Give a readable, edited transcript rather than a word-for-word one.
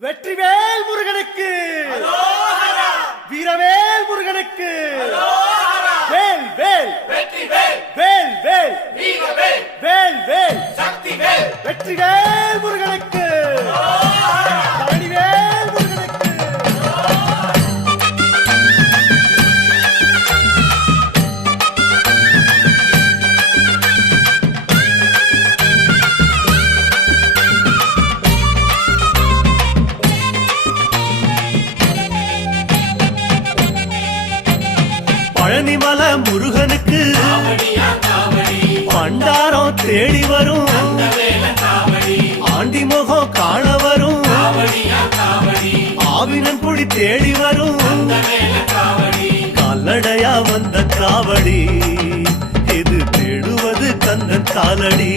வெற்றிவேல் முருகனுக்கு, வீரவேல் முருகனுக்கு, வேல் வேல் வெற்றிவேல், வேல் வேல் வீரவேல், வேல் வேல் சக்திவேல், வெற்றிவேல் முருகனுக்கு, பழனிவேல் முருகனுக்கு. பழனிமல முருகனுக்கு காவடியா காவடி, பண்டாரம் தேடி வரும், வேல காவடி, ஆண்டி முகம் காண வரும், காவடியா காவடி, ஆவினன் குடி தேடி வரும், வேல காவடி, கால்நடையா வந்த காவடி, இது தேடுவது கந்தன் காலடி.